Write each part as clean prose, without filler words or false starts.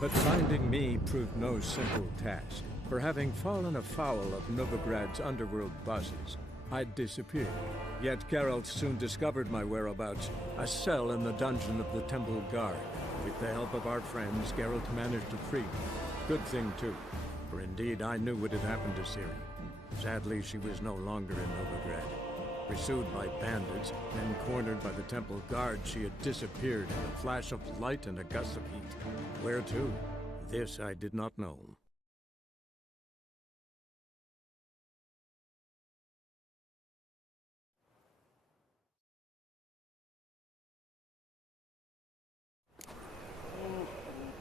But finding me proved no simple task. For having fallen afoul of Novigrad's underworld bosses, I'd disappeared. Yet Geralt soon discovered my whereabouts, a cell in the dungeon of the Temple Guard. With the help of our friends, Geralt managed to free me. Good thing, too, for indeed I knew what had happened to Ciri. Sadly, she was no longer in Novigrad. Pursued by bandits, then cornered by the Temple Guard, she had disappeared in a flash of light and a gust of heat. Where to? This I did not know.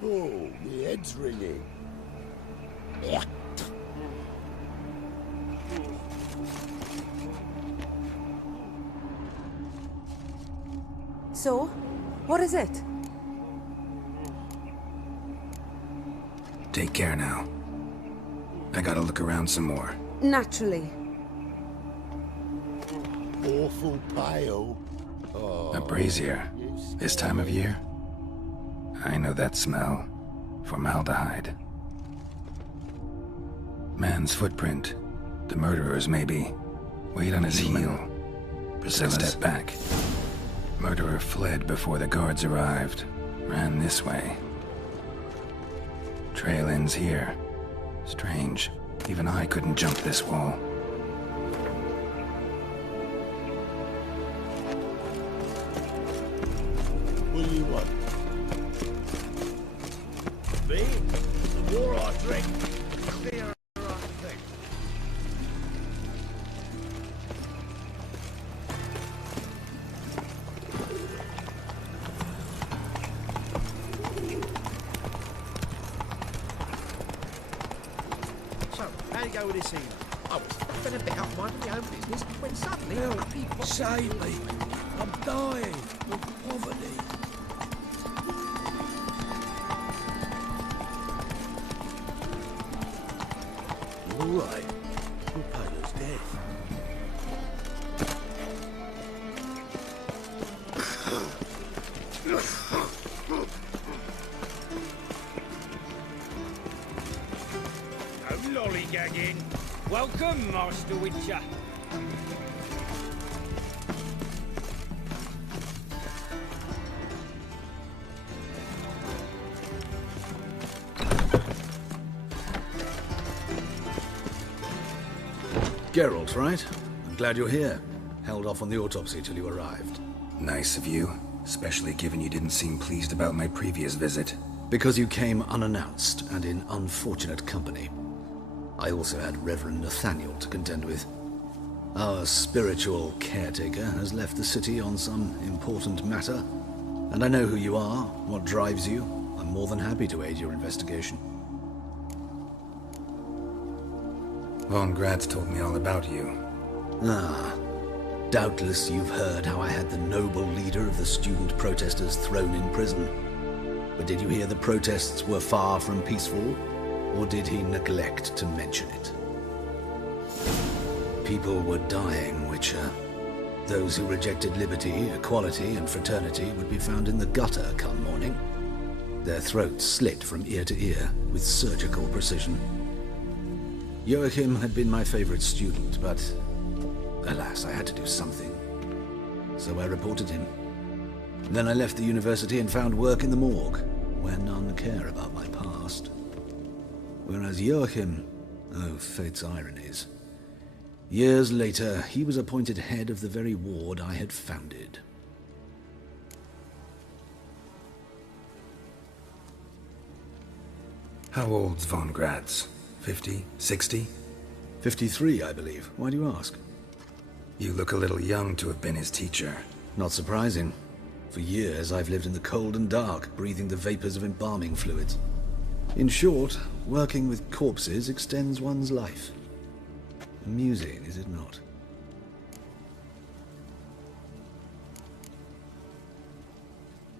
Oh, my head's ringing. So, what is it? Take care now. I gotta look around some more. Naturally. Awful pale. Oh, A brazier. This time of year? I know that smell. Formaldehyde. Man's footprint. The murderer's maybe. Weight on his heel. Priscilla's step back. Murderer fled before the guards arrived. Ran this way. Trail ends here. Strange. Even I couldn't jump this wall. What do you want? Me? The more I drink, the clearer I think. So, how you go with this evening? I was been a bit up minding my own business when suddenly up he popped. Save me. I'm dying of poverty. You all right? Your paler's death. No lollygagging. Welcome, Master Witcher. Geralt, right? I'm glad you're here. Held off on the autopsy till you arrived. Nice of you, especially given you didn't seem pleased about my previous visit. Because you came unannounced and in unfortunate company. I also had Reverend Nathaniel to contend with. Our spiritual caretaker has left the city on some important matter, and I know who you are, what drives you. I'm more than happy to aid your investigation. Von Gratz told me all about you. Ah, doubtless you've heard how I had the noble leader of the student protesters thrown in prison. But did you hear the protests were far from peaceful, or did he neglect to mention it? People were dying, Witcher. Those who rejected liberty, equality, and fraternity would be found in the gutter come morning. Their throats slit from ear to ear with surgical precision. Joachim had been my favorite student, but alas, I had to do something. So I reported him. Then I left the university and found work in the morgue, where none care about my past. Whereas Joachim, oh, fate's ironies. Years later, he was appointed head of the very ward I had founded. How old's Von Gratz? 50? 60? 53, I believe. Why do you ask? You look a little young to have been his teacher. Not surprising. For years, I've lived in the cold and dark, breathing the vapors of embalming fluids. In short, working with corpses extends one's life. Amusing, is it not?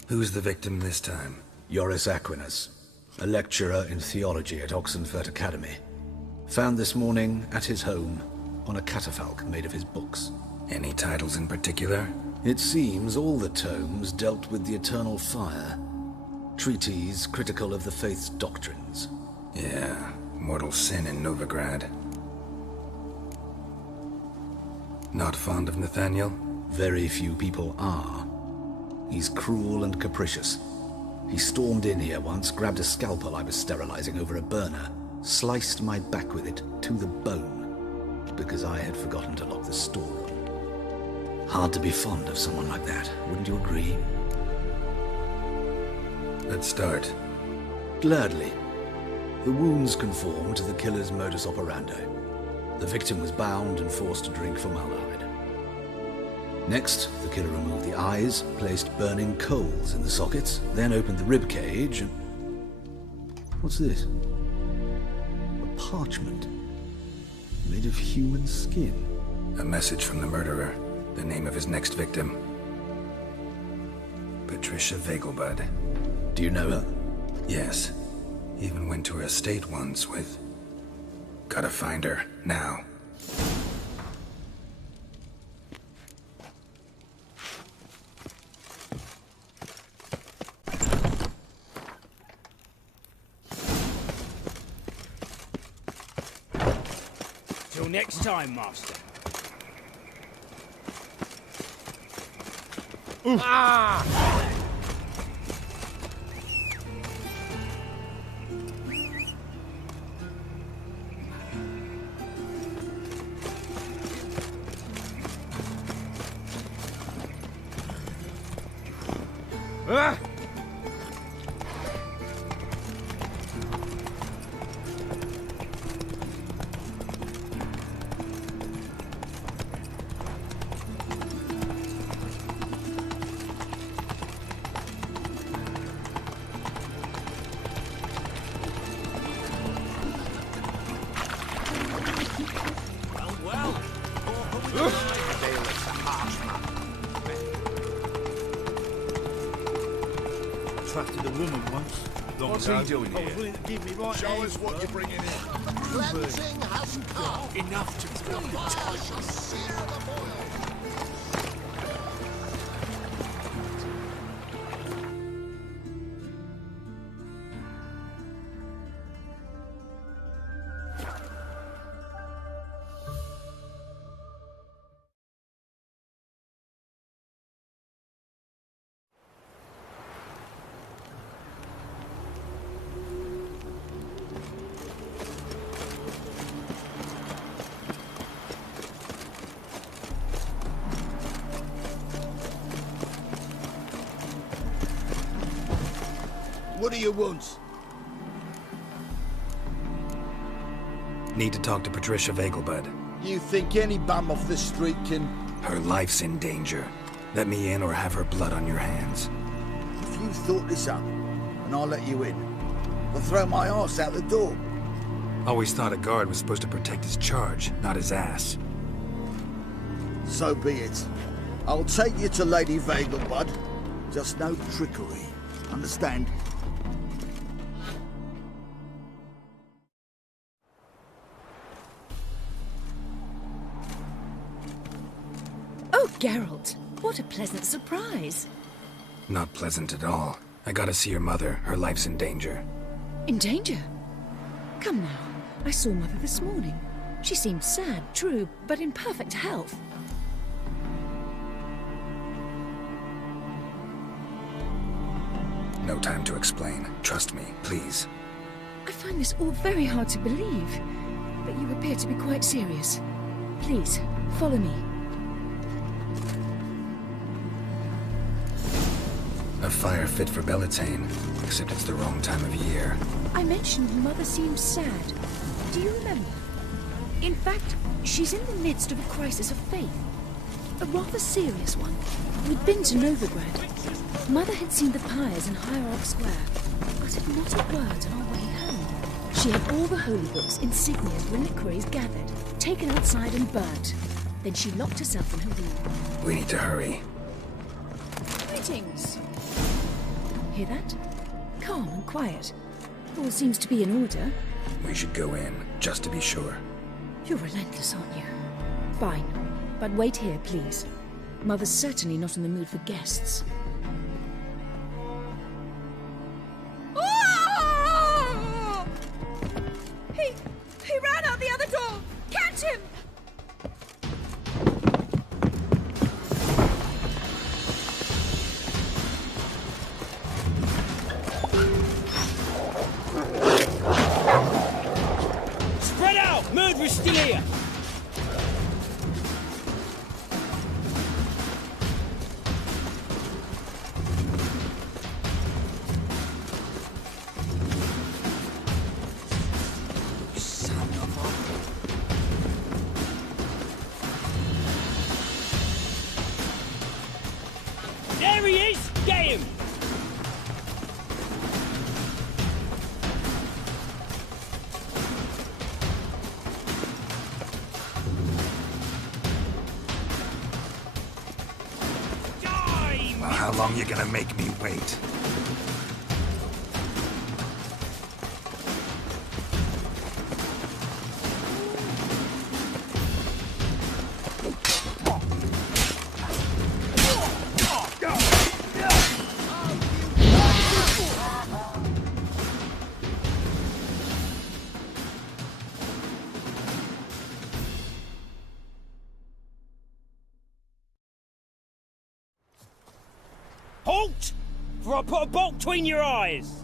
Who's the victim this time? Joris Aquinas, a lecturer in theology at Oxenfurt Academy. Found this morning at his home on a catafalque made of his books. Any titles in particular? It seems all the tomes dealt with the eternal fire. treatise critical of the faith's doctrines. Yeah, mortal sin in Novigrad. Not fond of Nathaniel? Very few people are. He's cruel and capricious. He stormed in here once, grabbed a scalpel I was sterilizing over a burner, sliced my back with it to the bone, because I had forgotten to lock the storeroom. Hard to be fond of someone like that, wouldn't you agree? Let's start. Gladly. The wounds conform to the killer's modus operandi. The victim was bound and forced to drink formaldehyde. Next, the killer removed the eyes, placed burning coals in the sockets, then opened the rib cage and... What's this? A parchment. Made of human skin. A message from the murderer. The name of his next victim. Patricia Vegelbud. Do you know her? Yes. Even went to her estate once with... Gotta find her, now. Till next time, Master. Ah! Ah! Attracted a woman once. What's he doing I was here? willing to give me right Show hand, us what you're bringing in. Cleansing has come. Enough to The fire shall sear the boil. What do you want? Need to talk to Patricia Vegelbud. You think any bum off the street can... Her life's in danger. Let me in or have her blood on your hands. If you thought this up, and I'll let you in, I'll throw my arse out the door. Always thought a guard was supposed to protect his charge, not his ass. So be it. I'll take you to Lady Vegelbud. Just no trickery. Understand? Oh, Geralt, what a pleasant surprise. Not pleasant at all. I gotta see your mother. Her life's in danger. In danger? Come now, I saw Mother this morning. She seemed sad, true, but in perfect health. No time to explain. Trust me, please. I find this all very hard to believe, but you appear to be quite serious. Please, follow me. A fire fit for Bellatane, except it's the wrong time of year. I mentioned Mother seemed sad. Do you remember? In fact, she's in the midst of a crisis of faith. A rather serious one. We'd been to Novigrad. Mother had seen the pyres in Hierarch Square, uttered not a word on our way home. She had all the holy books, insignias, reliquaries gathered, taken outside and burnt. Then she locked herself in her room. We need to hurry. Greetings! Hear that? Calm and quiet. All seems to be in order. We should go in, just to be sure. You're relentless, aren't you? Fine. But wait here, please. Mother's certainly not in the mood for guests. How long you gonna make me wait? Halt! For I put a bolt between your eyes!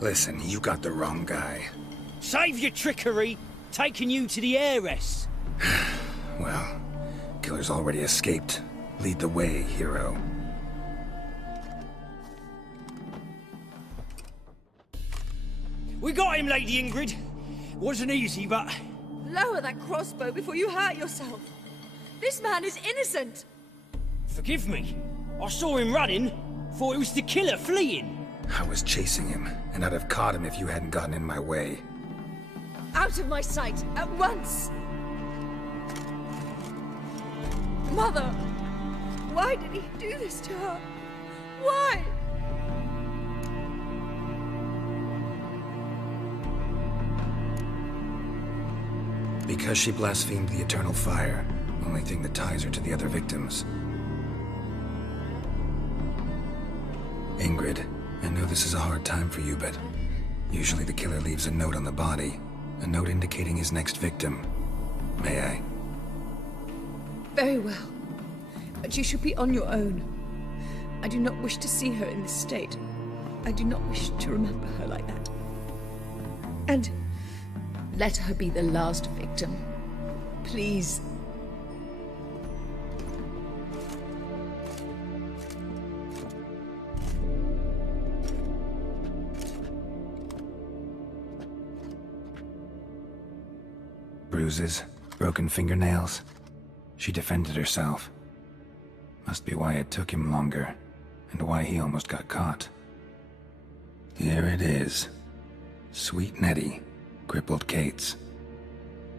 Listen, you got the wrong guy. Save your trickery, taking you to the heiress. Well, killer's already escaped. Lead the way, hero. We got him, Lady Ingrid. Wasn't easy, but... Lower that crossbow before you hurt yourself. This man is innocent. Forgive me. I saw him running. Thought it was the killer fleeing. I was chasing him, and I'd have caught him if you hadn't gotten in my way. Out of my sight, at once! Mother! Why did he do this to her? Why? Because she blasphemed the eternal fire, only thing that ties her to the other victims. Ingrid, I know this is a hard time for you, but usually the killer leaves a note on the body, a note indicating his next victim. May I? Very well. But you should be on your own. I do not wish to see her in this state. I do not wish to remember her like that. And let her be the last victim. Please. Bruises, broken fingernails. She defended herself. Must be why it took him longer, and why he almost got caught. Here it is. Sweet Nettie, crippled Kate's.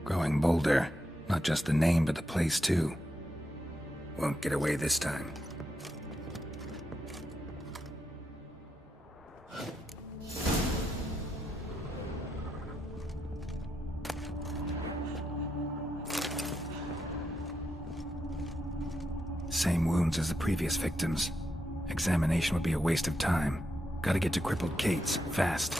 Growing bolder, not just the name but the place too. Won't get away this time. Same wounds as the previous victims. Examination would be a waste of time. Gotta get to crippled Kate's, fast.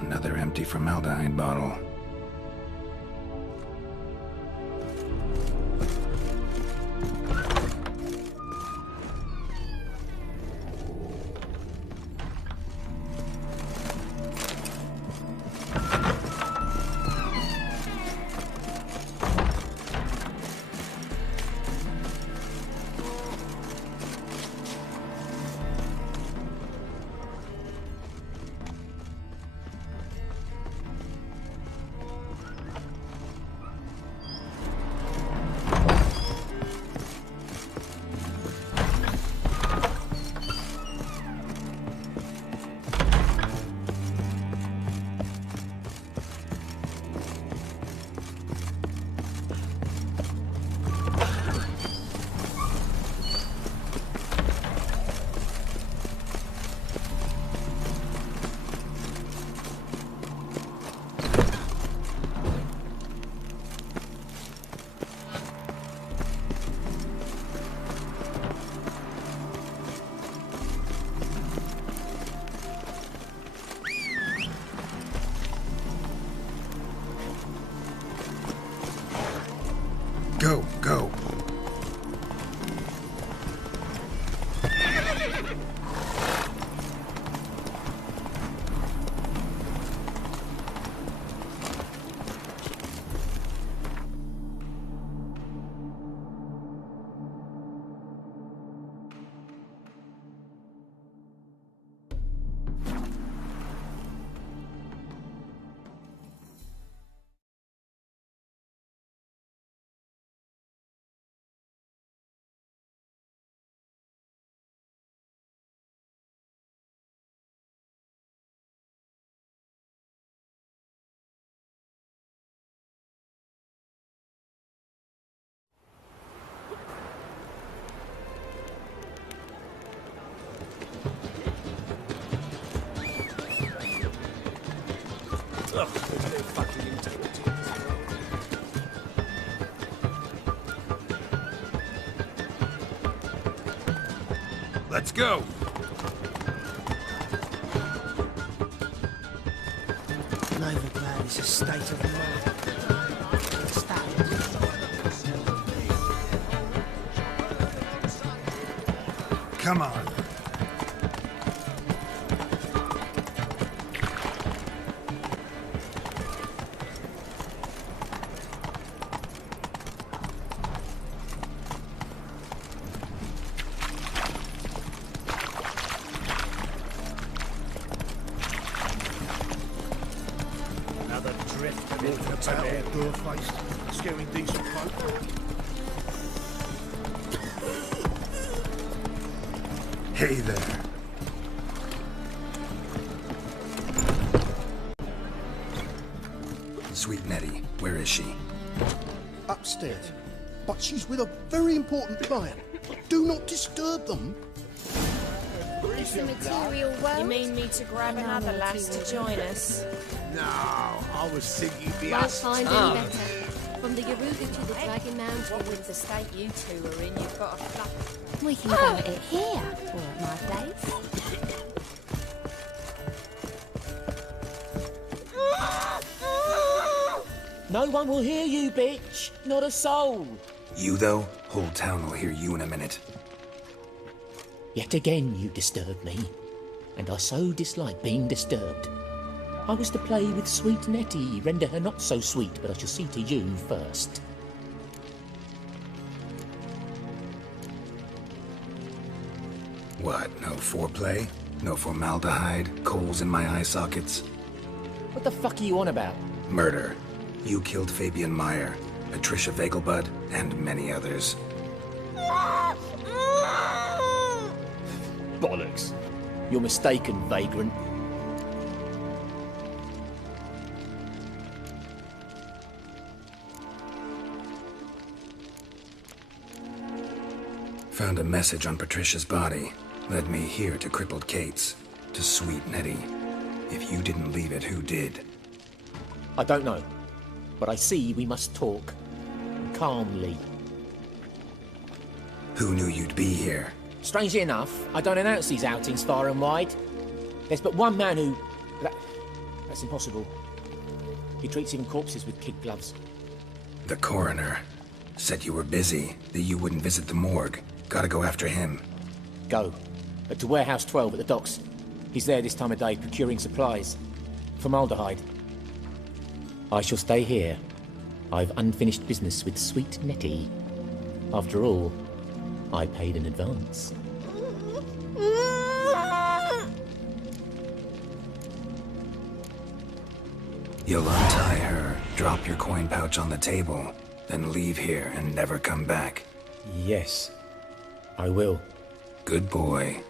Another empty formaldehyde bottle. because they're fucking intelligent as well. Let's go! Novigrad is a state of mind. Come on. Another drift of it about door-faced, scaring decent folk. Hey there. Sweet Nettie, where is she? Upstairs. But she's with a very important client. Do not disturb them. It's the material world. You mean me to grab another lass to join us? No, I was thinking the Won't us. find any better. From the Yaruga to the Dragon Mountain. With the state you two are in, you've got a fluff. We can go at it here, or at my place. No one will hear you, bitch. Not a soul. You, though? Whole town will hear you in a minute. Yet again you disturb me, and I so dislike being disturbed. I was to play with sweet Nettie, render her not so sweet, but I shall see to you first. What, no foreplay? No formaldehyde? Coals in my eye sockets? What the fuck are you on about? Murder. You killed Fabian Meyer, Patricia Vegelbud, and many others. Bollocks. You're mistaken, vagrant. Found a message on Patricia's body. Led me here to crippled Kate's. To sweet Nettie. If you didn't leave it, who did? I don't know, but I see we must talk. Calmly. Who knew you'd be here? Strangely enough, I don't announce these outings far and wide. There's but one man who... That's impossible. He treats even corpses with kid gloves. The coroner. Said you were busy, that you wouldn't visit the morgue. Gotta go after him. Go. To Warehouse 12 at the docks. He's there this time of day, procuring supplies. Formaldehyde. I shall stay here. I've unfinished business with sweet Nettie. After all, I paid in advance. You'll untie her, drop your coin pouch on the table, then leave here and never come back. Yes, I will. Good boy.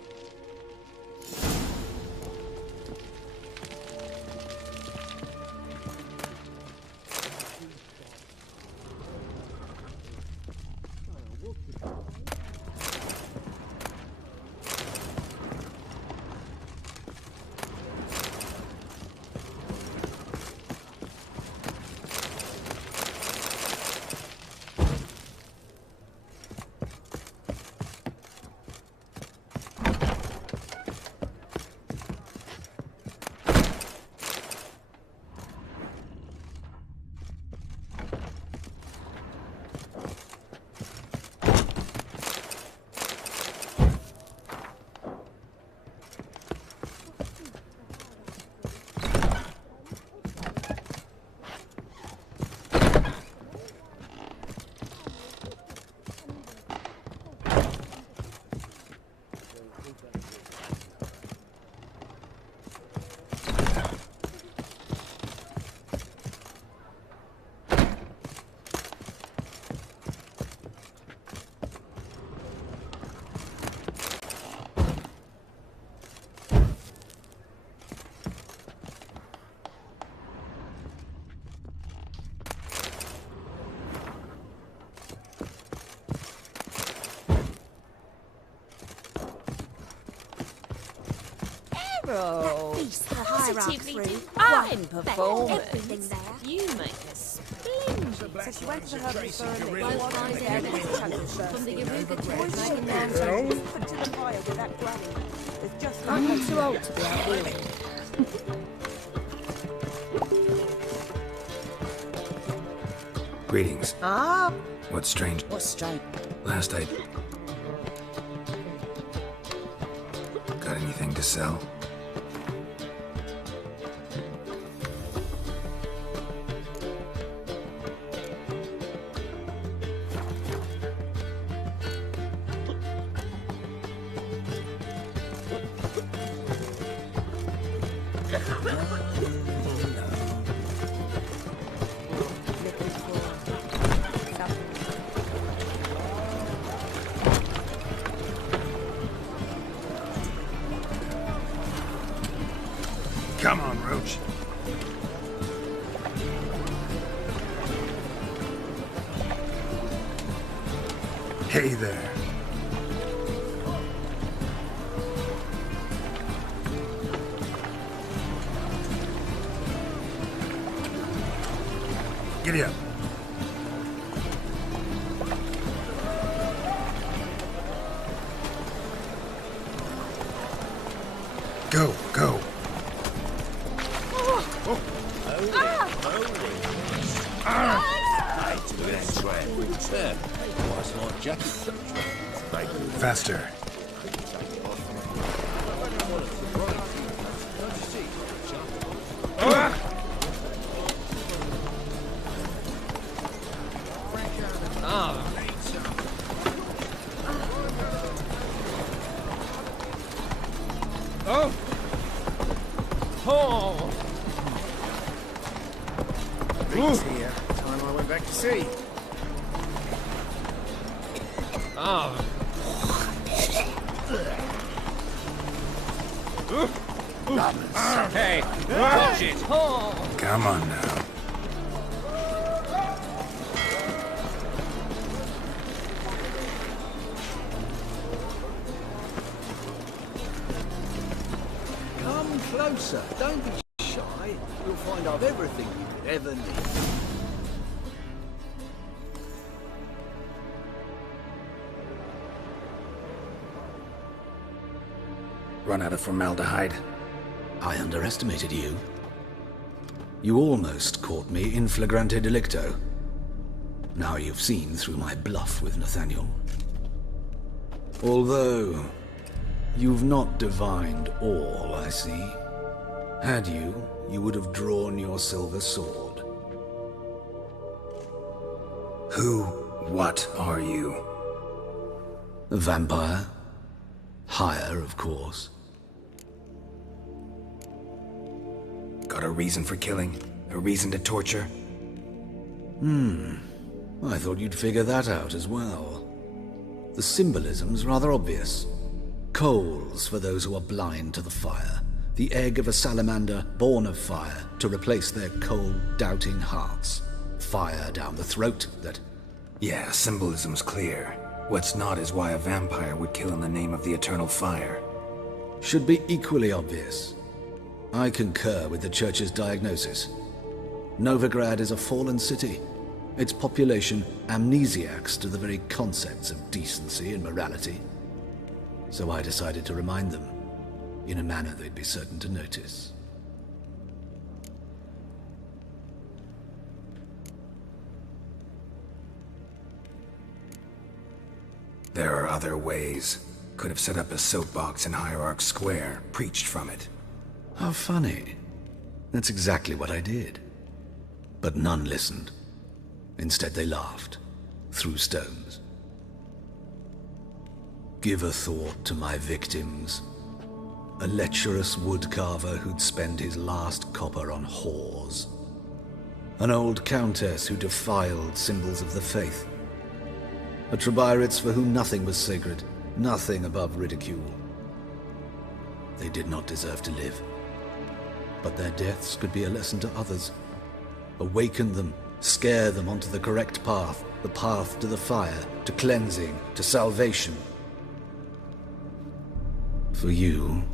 That feast the hierarchs through. Fine performance. Everything there. You make a splendid. So she went to her for a from the Yaruga to the Dragon Mountain. Put to the fire with that granny. There's just I'm not too old to be out here. Greetings. Ah. What's strange? What's strange? Last I... Got anything to sell? Come on, Roach. Hey there. Giddy up. Go, go. Faster. Beats here. Time I went back to sea. Hey, watch it! Come on now. Come closer. Don't be shy. You'll find I've everything you could ever need. Run out of formaldehyde. I underestimated you. You almost caught me in flagrante delicto. Now you've seen through my bluff with Nathaniel. Although, you've not divined all, I see. Had you, you would have drawn your silver sword. Who, what are you? A vampire? Higher, of course. Got a reason for killing? A reason to torture? I thought you'd figure that out as well. The symbolism's rather obvious. Coals for those who are blind to the fire. The egg of a salamander born of fire to replace their cold, doubting hearts. Fire down the throat that... Yeah, symbolism's clear. What's not is why a vampire would kill in the name of the eternal fire. should be equally obvious. I concur with the Church's diagnosis. Novigrad is a fallen city. Its population amnesiacs to the very concepts of decency and morality. So I decided to remind them, in a manner they'd be certain to notice. There are other ways. Could have set up a soapbox in Hierarch Square, preached from it. How funny. That's exactly what I did. But none listened. Instead they laughed, threw stones. Give a thought to my victims. A lecherous woodcarver who'd spend his last copper on whores. An old countess who defiled symbols of the faith. A Trebirates for whom nothing was sacred, nothing above ridicule. They did not deserve to live. But their deaths could be a lesson to others. Awaken them, scare them onto the correct path, the path to the fire, to cleansing, to salvation. For you,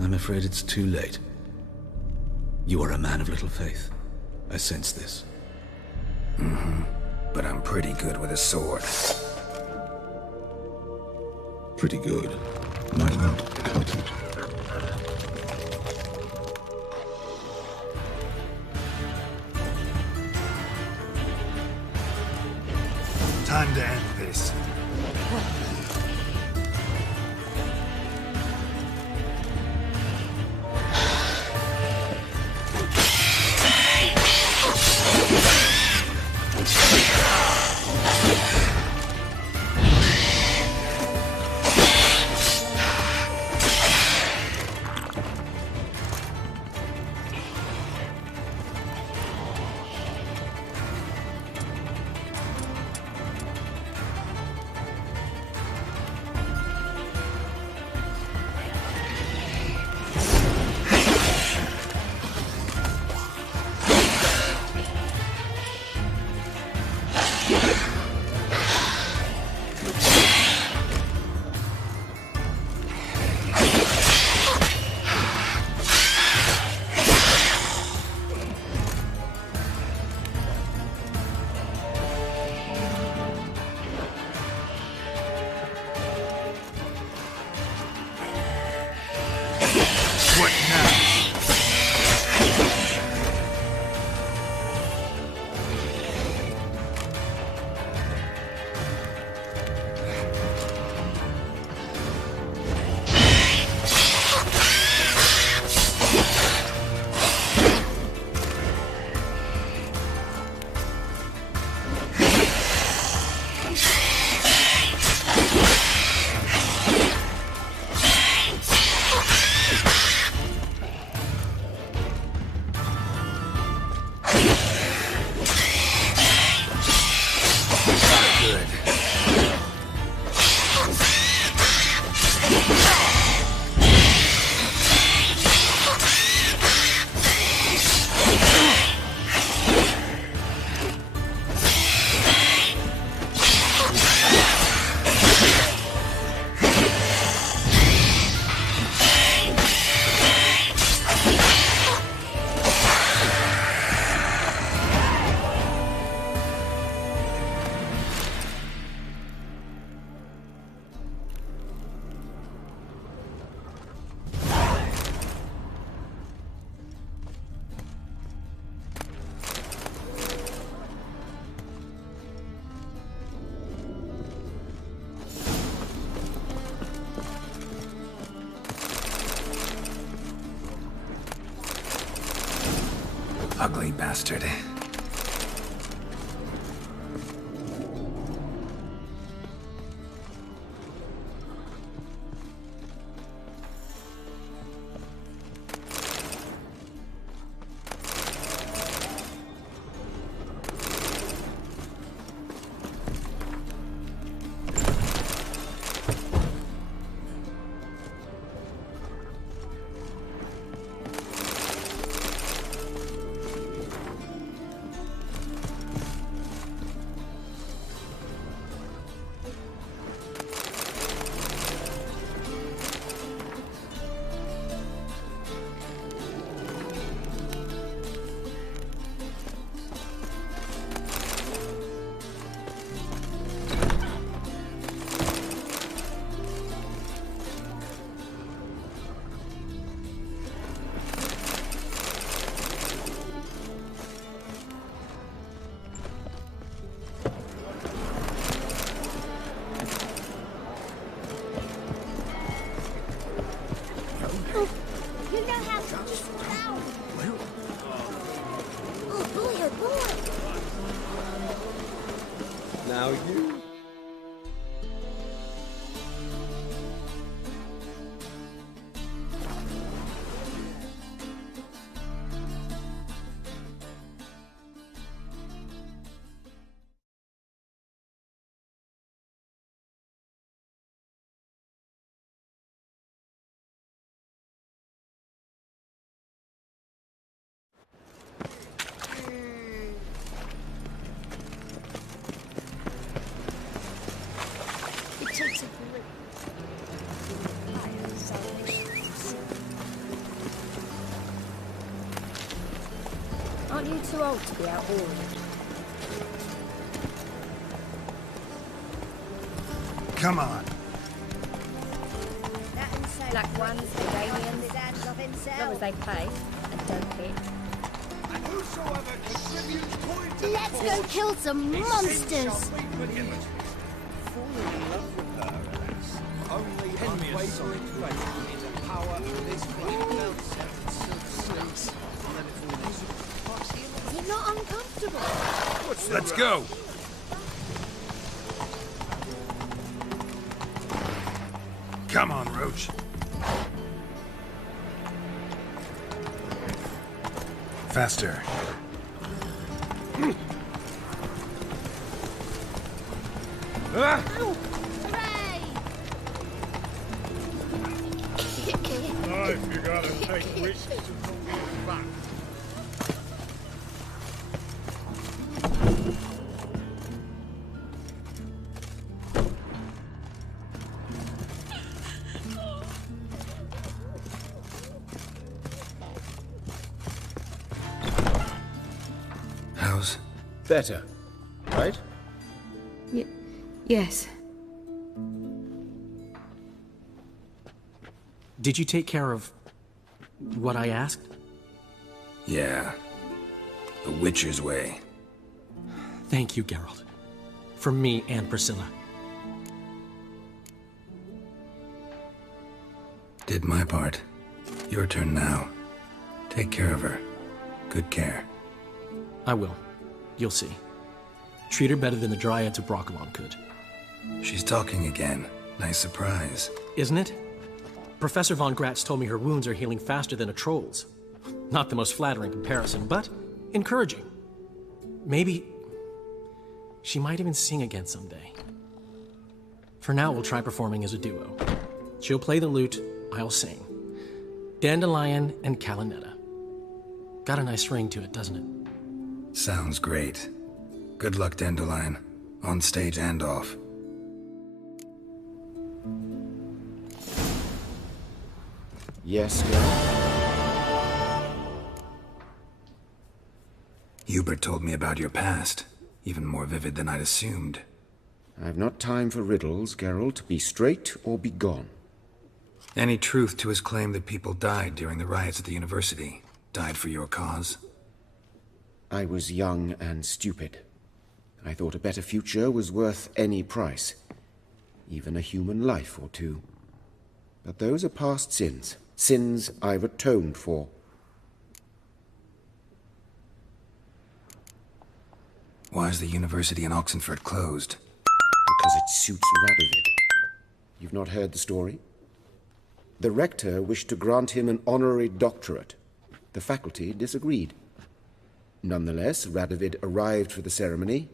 I'm afraid it's too late. You are a man of little faith. I sense this. But I'm pretty good with a sword. Pretty good. Might not cut it. Time to end this. Ugly bastard. Now you... Aren't you too old to be out walking? Come on. Black ones, Iranians, as long as they pay and don't hit. Let's go kill some monsters! Is it not uncomfortable? Let's go. Come on, Roach. Faster. If you gotta take risks and not look back. How's... Better, right? Yes. Did you take care of what I asked? Yeah. The Witcher's way. Thank you, Geralt. From me and Priscilla. Did my part. Your turn now. Take care of her. Good care. I will. You'll see. Treat her better than the Dryads of Broccolon could. She's talking again. Nice surprise. Isn't it? Professor von Gratz told me her wounds are healing faster than a troll's. Not the most flattering comparison, but encouraging. Maybe she might even sing again someday. For now, we'll try performing as a duo. She'll play the lute, I'll sing. Dandelion and Calinetta. Got a nice ring to it, doesn't it? Sounds great. Good luck, Dandelion. On stage and off. Yes, girl? Hubert told me about your past. Even more vivid than I'd assumed. I've not time for riddles, Geralt. Be straight or be gone. Any truth to his claim that people died during the riots at the university? Died for your cause? I was young and stupid. I thought a better future was worth any price. Even a human life or two. But those are past sins. Sins I've atoned for. Why is the university in Oxenford closed? Because it suits Radovid. You've not heard the story? The rector wished to grant him an honorary doctorate. The faculty disagreed. Nonetheless, Radovid arrived for the ceremony.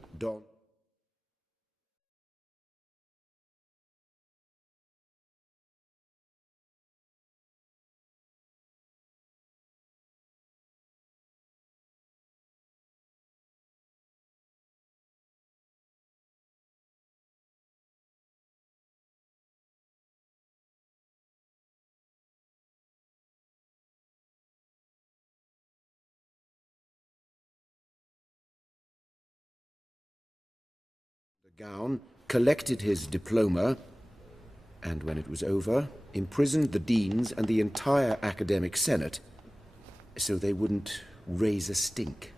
Gown, collected his diploma, and when it was over, imprisoned the deans and the entire academic senate so they wouldn't raise a stink.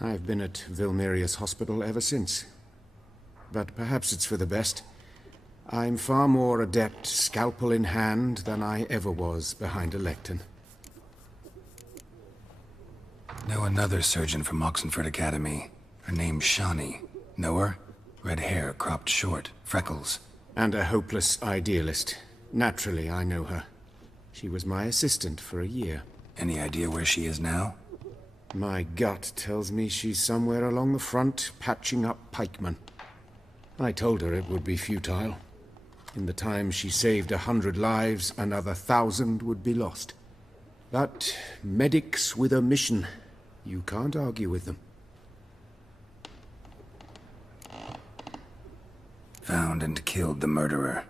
I've been at Vilmerius Hospital ever since. But perhaps it's for the best. I'm far more adept scalpel in hand than I ever was behind a lectern. Know another surgeon from Oxenford Academy. Her name's Shawnee. Know her? Red hair, cropped short, freckles. And a hopeless idealist. Naturally, I know her. She was my assistant for a year. Any idea where she is now? My gut tells me she's somewhere along the front, patching up pikemen. I told her it would be futile. In the time she saved 100 lives, another 1,000 would be lost. But medics with a mission, you can't argue with them. Found and killed the murderer.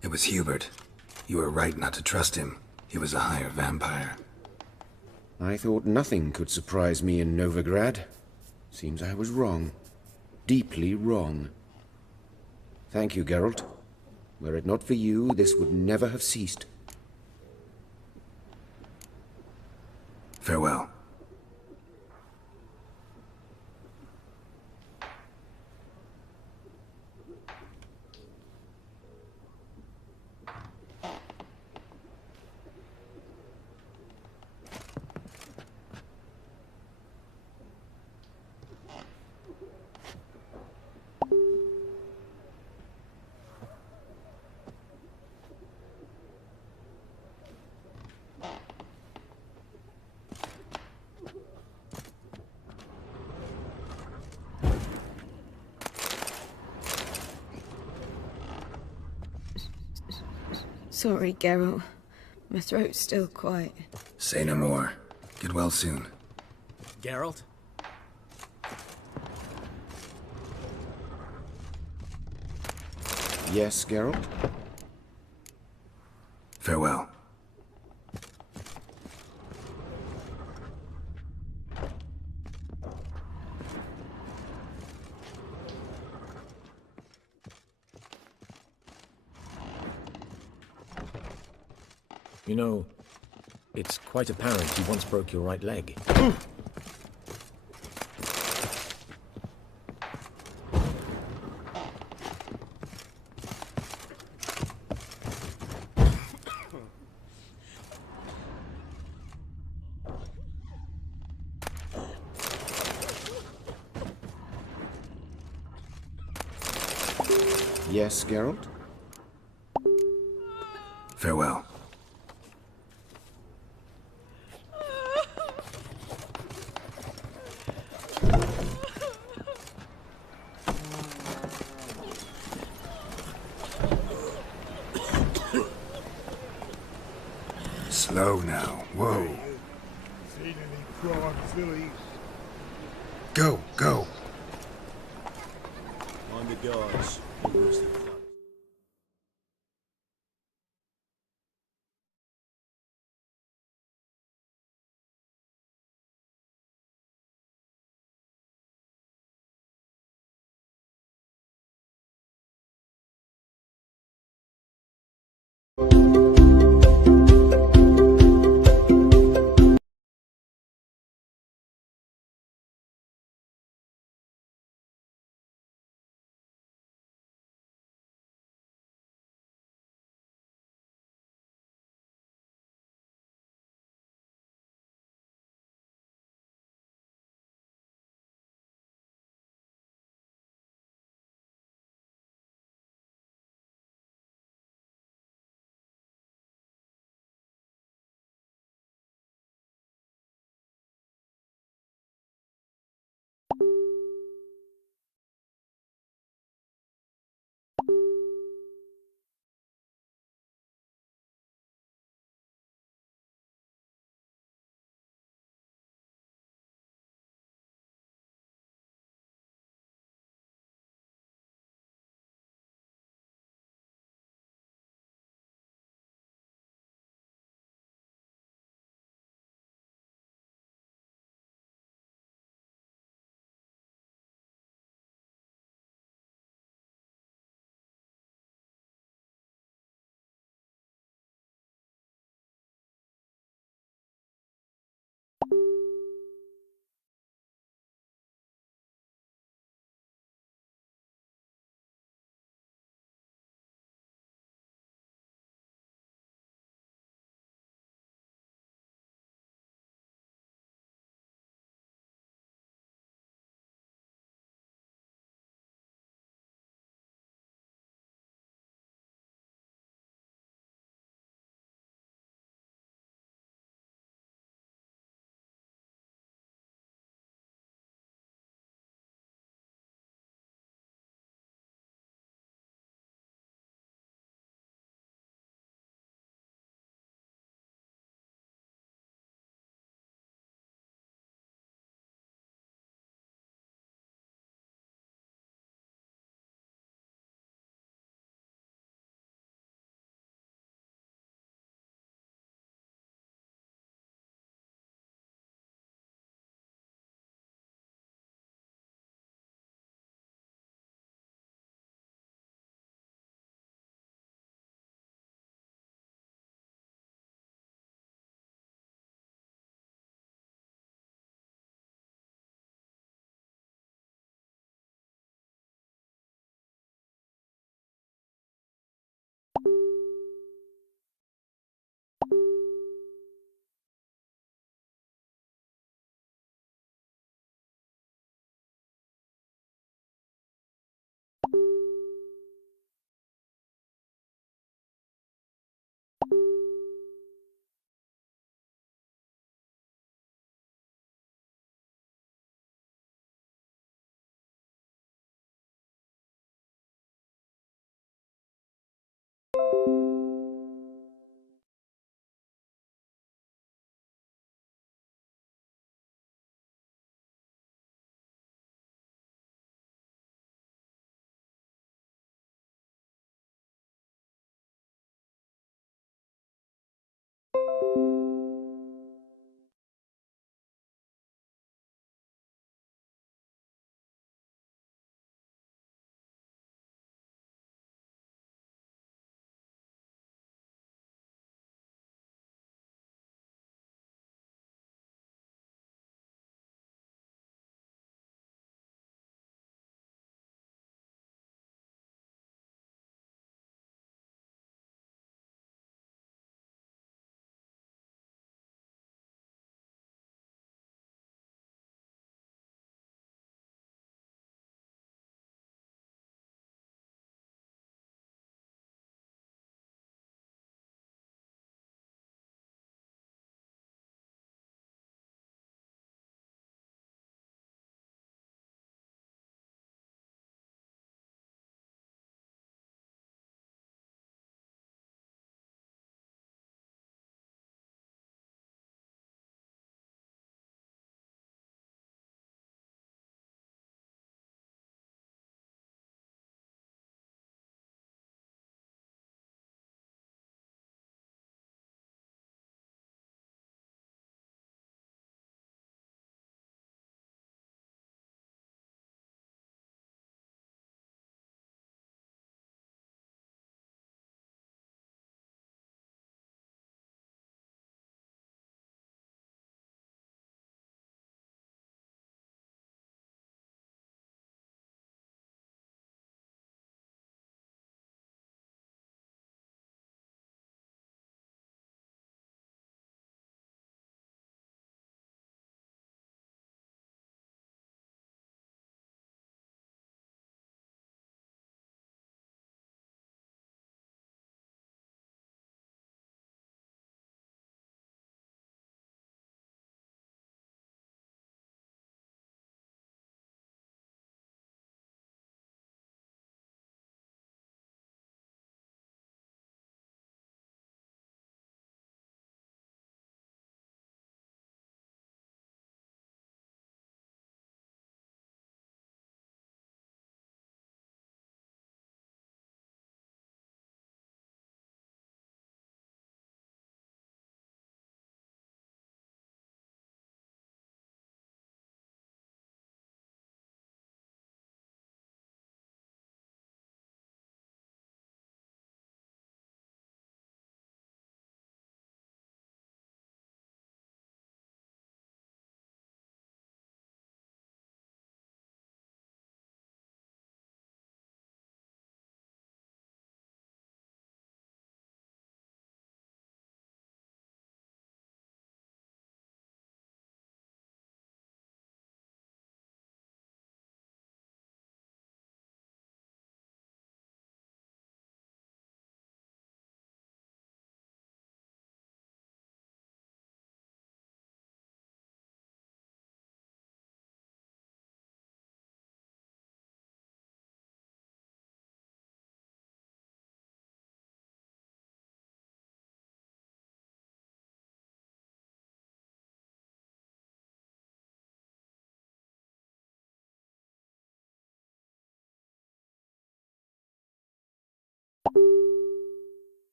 It was Hubert. You were right not to trust him. He was a higher vampire. I thought nothing could surprise me in Novigrad. Seems I was wrong. Deeply wrong. Thank you, Geralt. Were it not for you, this would never have ceased. Farewell. Sorry, Geralt. My throat's still quite... Say no more. Get well soon. Geralt? Yes, Geralt? Farewell. You know, it's quite apparent you once broke your right leg. Yes, Geralt? Farewell. Slow now. Whoa. Seen any crime fillies? Go, go. Mind the guards. You'll lose the Thank you.